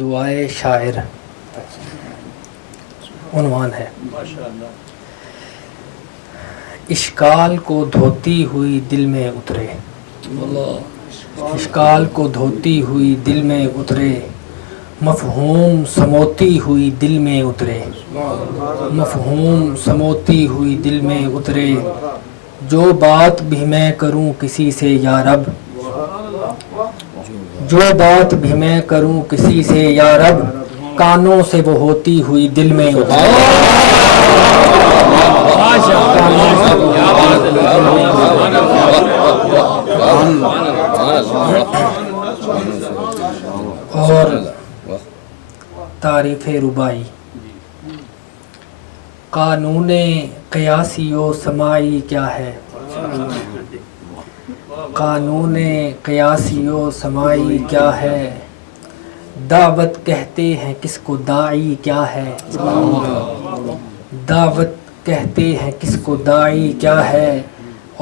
دعائے شاعر عنوان ہے۔ اشکال کو دھوتی ہوئی دل میں اترے، اشکال کو دھوتی ہوئی دل میں اترے، مفہوم سموتی ہوئی دل میں اترے، مفہوم سموتی ہوئی دل میں اترے، جو بات بھی میں کروں کسی سے یا رب، جو بات بھی میں کروں کسی سے یا رب، کانوں سے وہ ہوتی ہوئی دل میں اترے۔ اور تعریف ربائی، قانون قیاسی و سماعی کیا ہے، قانون قیاسی و سماعی کیا ہے، دعوت کہتے ہیں کس کو داعی کیا ہے، دعوت کہتے ہیں کس کو داعی کیا ہے،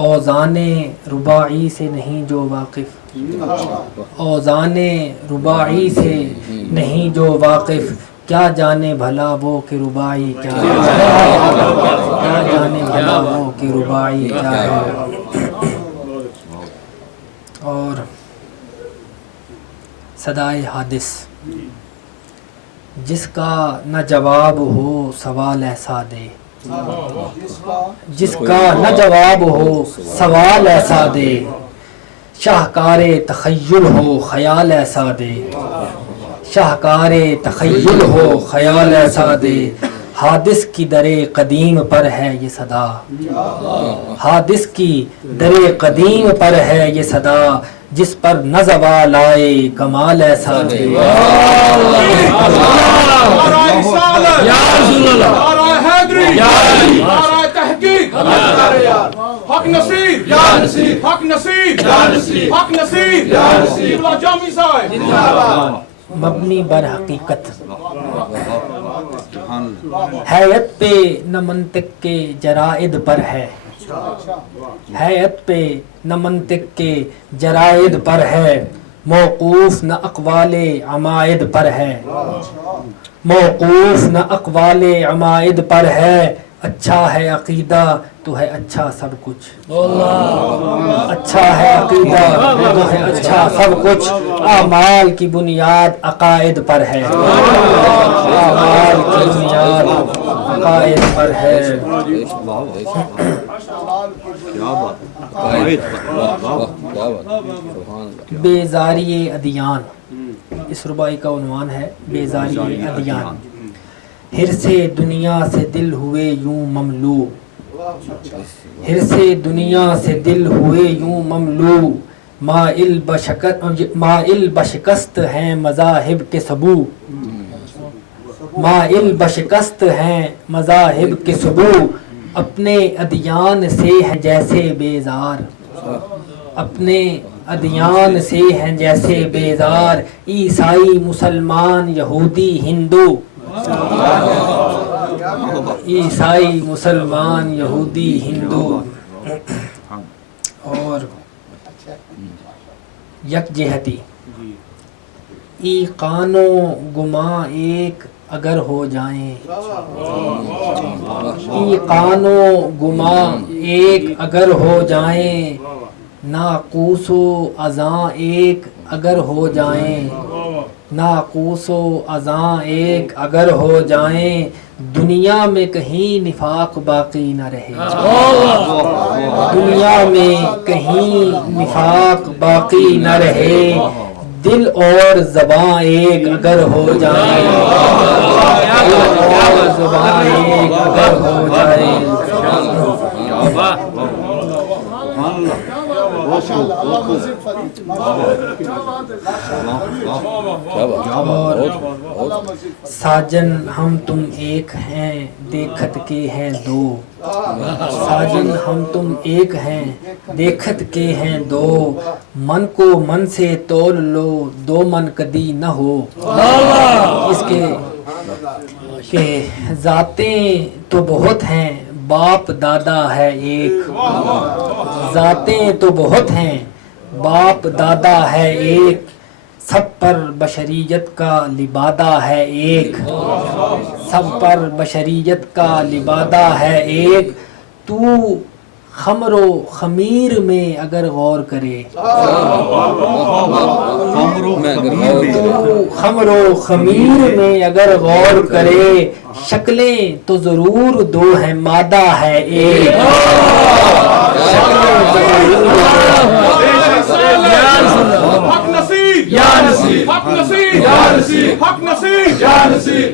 اوزان رباعی سے نہیں جو واقف، اوزان رباعی سے نہیں جو واقف، کیا جانے بھلا وہ کہ رباعی کیا ہے، کیا جانے بھلا وہ کہ رباعی کیا ہے۔ اور صدائے حادث، جس کا نہ جواب ہو سوال ایسا دے، جس کا نہ جواب ہو سوال ایسا دے، شاہکار تخیل ہو خیال ایسا دے، شاہکار تخیل ہو خیال ایسا دے، حادث کی در قدیم پر ہے یہ صدا، حادث کی در قدیم پر ہے یہ صدا، جس پر نہ زوال آئے کمال ایسا دے۔ حق نصیر یا نصیر، حق نصیر یا نصیر، حق نصیر یا نصیر، جامی صاحب مبنی بر حقیقت، حیت پہ نہ منطق کے جرائد پر ہے، حیت پہ نہ منطق کے جرائد پر ہے، موقوف نہ اقوال عمائد پر ہے، موقوف نہ اقوال عمائد پر ہے، اچھا ہے عقیدہ تو ہے اچھا سب کچھ، اچھا ہے عقیدہ تو ہے اچھا سب کچھ، اعمال کی بنیاد عقائد پر ہے، اعمال کی بنیاد عقائد پر ہے۔ بیزاری ادیان، اس ربائی کا عنوان ہے بیزاری ادیان، حرص دنیا سے دل ہوئے یوں مملو، حرص دنیا سے دل ہوئے یوں مملو، مائل بشکست ہیں مذاہب کے سبو، مائل بشکست ہیں مذاہب کے سبو، اپنے ادیان سے ہیں جیسے بیزار، اپنے ادیان سے ہیں جیسے بیزار، عیسائی مسلمان یہودی ہندو، عیسائی مسلمان یہودی ہندو۔ اور یکجہتی، ایقان و گماں ایک اگر ہو جائیں، ایقان و گماں ایک اگر ہو جائیں، ناقوس و اذاں ایک اگر ہو جائیں، ناقوس و اذاں ایک اگر ہو جائیں، دنیا میں کہیں نفاق باقی نہ رہے، دنیا میں کہیں نفاق باقی نہ رہے، دل اور زباں ایک اگر ہو جائیں، دل اور زباں ایک اگر ہو جائیں۔ ساجن ہم تم ایک ہیں دیکھت کے ہیں دو، ساجن ہم تم ایک ہیں دیکھت کے ہیں دو، من کو من سے تول لو دو من کدی نہ ہو، اس کے کہ ذاتیں تو بہت ہیں باپ دادا ہے ایک، ذاتیں تو بہت ہیں باپ دادا ہے ایک، سب پر بشریت کا لبادہ ہے ایک، سب پر بشریت کا لبادہ ہے ایک، تو خمر و خمیر میں اگر غور کرے، تو خمر و خمیر میں اگر غور کرے، شکلیں تو ضرور دو ہیں مادہ ہے ایک، شکلیں تو ضرور حق نصیب یا نصیب، حق نصیب یا نصیب، حق نصیب یا نصیب۔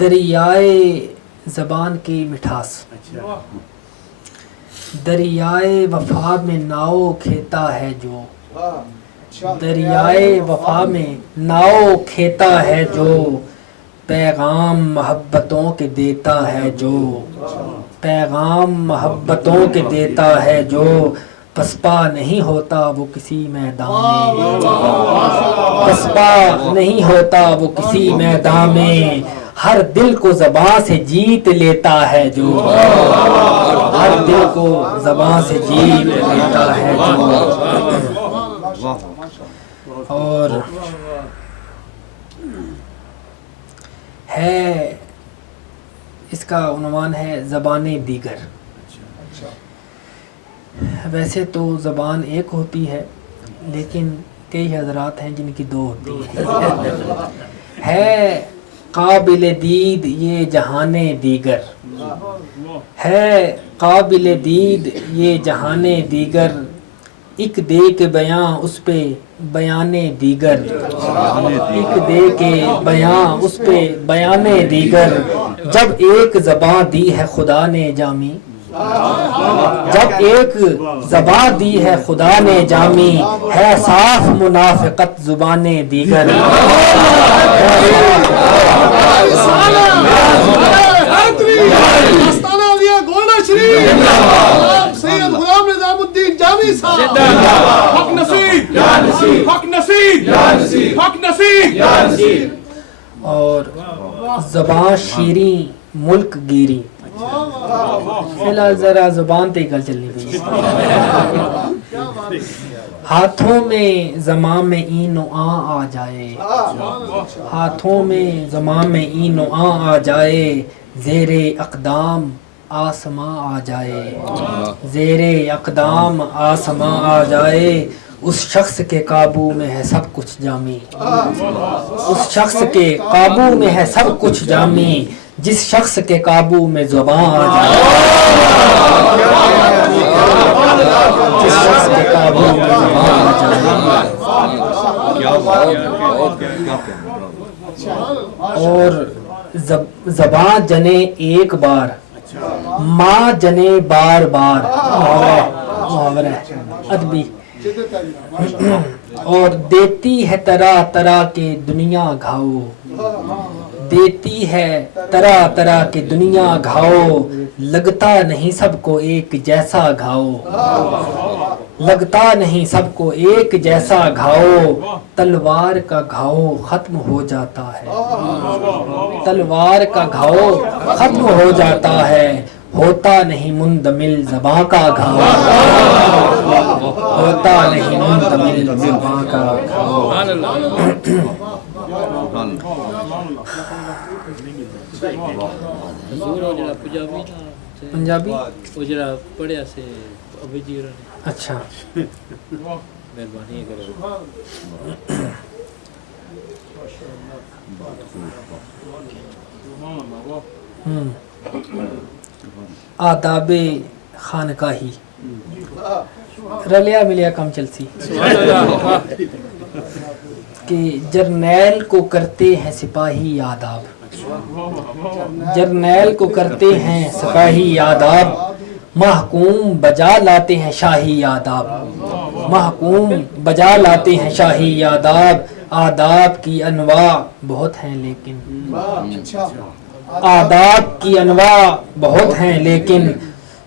دریائے زبان کی مٹھاس، دریائے وفا میں ناؤ کھیتا ہے جو، دریائے وفا میں ناؤ کھیتا ہے جو، پیغام محبتوں کے دیتا ہے جو، پیغام محبتوں کے دیتا ہے جو، پسپا نہیں ہوتا وہ کسی میدان میں، پسپا نہیں ہوتا وہ کسی میدان میں، ہر دل کو زبان سے جیت لیتا ہے جو، ہر دل کو زبان سے جیت لیتا ہے جو۔ اور ہے اس کا عنوان ہے زبانیں دیگر۔ ویسے تو زبان ایک ہوتی ہے لیکن کئی حضرات ہیں جن کی دو ہوتی ہے قابل دید یہ جہان دیگر، ہے قابل دید یہ جہان دیگر، ایک دے کے بیاں اس پہ بیان دیگر، ایک دے کے بیاں اس پہ بیان دیگر، جب ایک زباں دی ہے خدا نے جامی، جب ایک زبان دی ہے خدا نے جامی، ہے صاف منافقت زبان دیگر، حق نصیب یا نصیب، حق نصیب یا نصیب، حق نصیب یا نصیب۔ اور زبان شیریں ملک گیری، فی الحال ذرا زبان تے گل چلنی پئی، ہاتھوں میں زماں میں این و آ جائے، ہاتھوں میں زماں میں این و آ جائے، زیر اقدام آسماں آ جائے، زیر اقدام آسماں آ جائے، اس شخص کے قابو میں ہے سب کچھ جامی، اس شخص کے قابو میں ہے سب کچھ جامی، جس شخص کے قابو میں زبان آ جائے، جس شخص کے قابو میں زبان آ جائے۔ اور زبان جنے ایک بار، ماں جنے بار بار، محاورہ ہے ادبی، اور دیتی ہے طرح طرح کے دنیا گھاؤ، دیتی ہے طرح طرح کے دنیا گھاؤ، لگتا نہیں سب کو ایک جیسا گھاؤ، لگتا نہیں سب کو ایک جیسا گھاؤ، تلوار کا گھاؤ ختم ہو جاتا ہے، تلوار کا گھاؤ ختم ہو جاتا ہے، ہوتا نہیں مندمل زباں کا گھاؤ، ہوتا نہیں مندمل زباں کا گھاؤ۔ پنجابی وہ جڑا پڑھیا سے ابھی جی نے، اچھا، مہربانی کرو۔ آداب خانقاہی، رلیا ملیا کم چلتی، کہ جرنیل کو کرتے ہیں سپاہی آداب، جرنیل کو کرتے ہیں سپاہی آداب، محکوم بجا لاتے ہیں شاہی آداب، محکوم بجا لاتے ہیں شاہی آداب، آداب کی انواع بہت ہیں لیکن، آداب کی انواع بہت ہیں لیکن،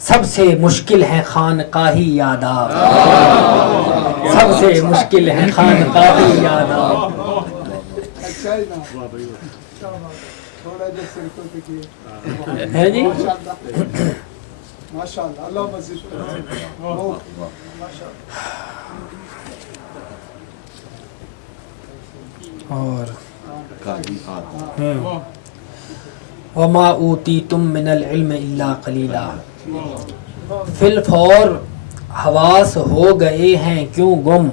سب سے مشکل ہے خانقاہی آداب، سب سے مشکل ہے خانقاہی آداب۔ ہے جی، ماشاءاللہ اللہ مزید اور وما اوتیتم من العلم الا قلیلا، فی الفور حواس ہو گئے ہیں کیوں گم،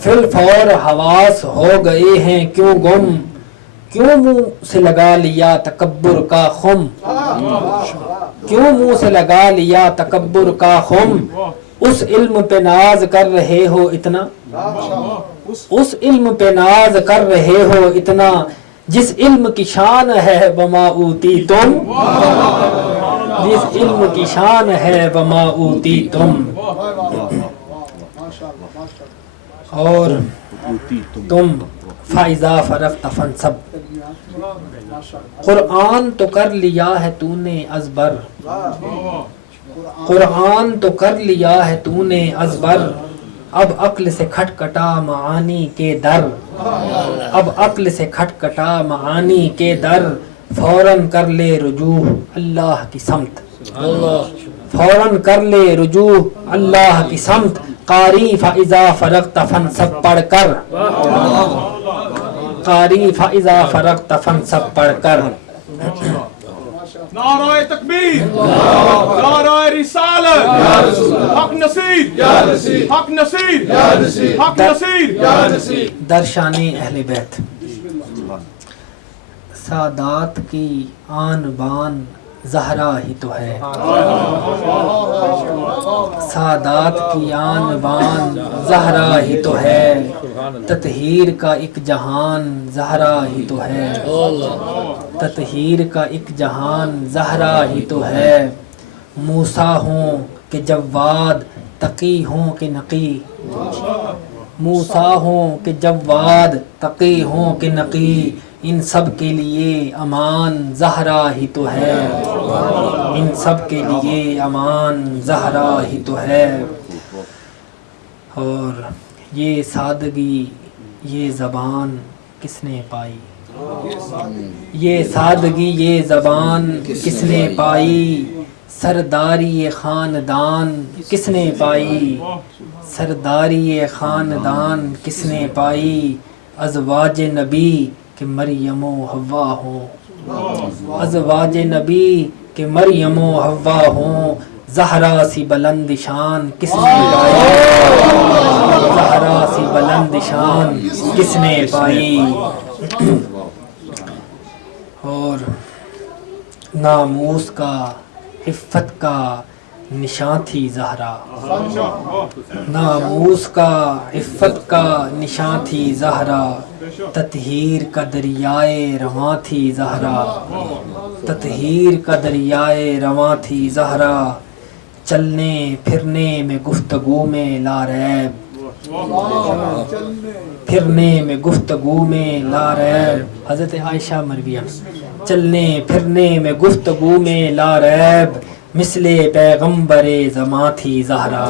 فی الفور حواس ہو گئے ہیں کیوں گم، کیوں منہ سے لگا لیا تکبر کا خم، کیوں منہ سے لگا لیا تکبر کا خم، اس علم پہ ناز کر رہے ہو اتنا، اس علم پہ ناز کر رہے ہو اتنا، جس علم کی شان ہے وما اوتیتم، جس علم کی شان ہے وما اوتیتم، اور تم فائزہ فرغت فانصب، قرآن تو کر لیا ہے تو نے ازبر، قرآن تو کر لیا ہے تو نے ازبر، اب عقل سے کھٹکھٹا معانی کے در، اب عقل سے کھٹکھٹا معانی کے در، فوراً کر لے رجوع اللہ کی سمت، فوراً کر لے رجوع اللہ کی سمت، قاری فاذا فرغت فانصب پڑھ کر، قاری فاذا فرغت فانصب پڑھ کر، نعرہ تکبیر، نعرہ رسالت، حق نصیر، حق نصیر، حق نصیر، درشان اہل بیت، سادات کی آن بان زہرا ہی تو ہے، سادات کی آن بان زہرا ہی تو ہے، تطہیر کا ایک جہان زہرا ہی تو ہے، تطہیر کا ایک جہان زہرا ہی تو ہے، موسیٰ ہوں کہ جواد، تقی ہوں کہ نقی، موسیٰ ہوں کہ جواد، تقی ہوں کہ نقی، ان سب کے لیے امان زہرا ہی تو ہے، ان سب کے لیے امان زہرا ہی تو ہے، اور یہ سادگی یہ زبان کس نے پائی، یہ سادگی یہ زبان کس نے پائی، سرداری خاندان کس نے پائی، سرداری خاندان کس نے پائی، ازواج نبی کہ مریم و حوا ہوں، ازواج نبی کہ مریم و حوا ہوں، زہرا سی بلند شان کس نے پائی، زہرا سی بلند شان کس نے پائی، اور ناموس کا عفت کا نشان تھی زہرا، ناموس کا عفت کا نشان تھی زہرا، تطہیر کا دریائے رواں تھی زہرا، تطہیر کا دریائے رواں تھی زہرا، چلنے پھرنے میں گفتگو میں لا ریب، پھرنے میں گفتگو میں لا ریب، حضرت عائشہ مرویہ، چلنے پھرنے میں گفتگو میں لا ریب، مثل پیغمبر زماں تھی زہرا،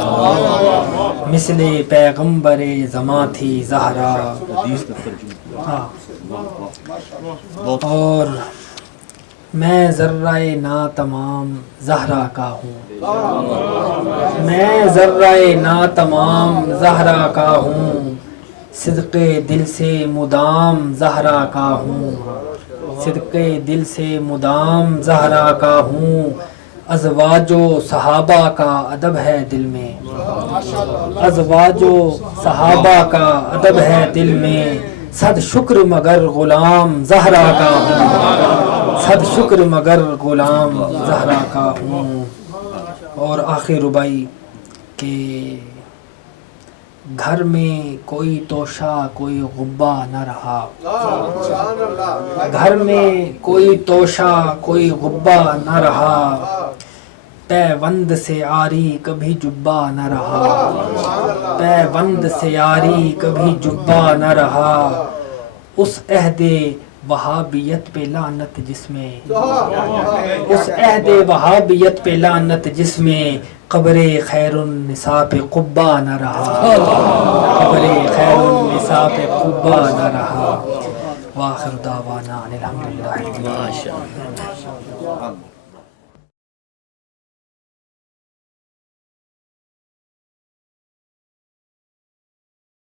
مثل پیغمبر زماں تھی زہرا، اور میں ذرہ ناتمام زہرا کا ہوں، میں ذرہ ناتمام زہرا کا ہوں، صدق دل سے مدام زہرا کا ہوں، صدق دل سے مدام زہرا کا ہوں، ازواج و صحابہ کا ادب ہے دل میں، ازواج و صحابہ کا ادب ہے دل میں، صد شکر مگر غلام زہرا کا ہوں، صد شکر مگر غلام زہرا کا ہوں، اور آخر ربائی کہ گھر میں کوئی توشہ کوئی غبہ نہ رہا، گھر میں کوئی توشہ کوئی غبہ نہ رہا، پیوند سے آری کبھی جبہ نہ رہا، پیوند سے آری کبھی جبہ نہ رہا، اس عہد وہابیت پہ لعنت جس میں، اس عہد وہابیت پہ لعنت جس میں قبر خیر النساء پہ قبہ نہ رہا، قبر خیر النساء پہ قبہ نہ رہا، وآخر دعوانا ان الحمدللہ۔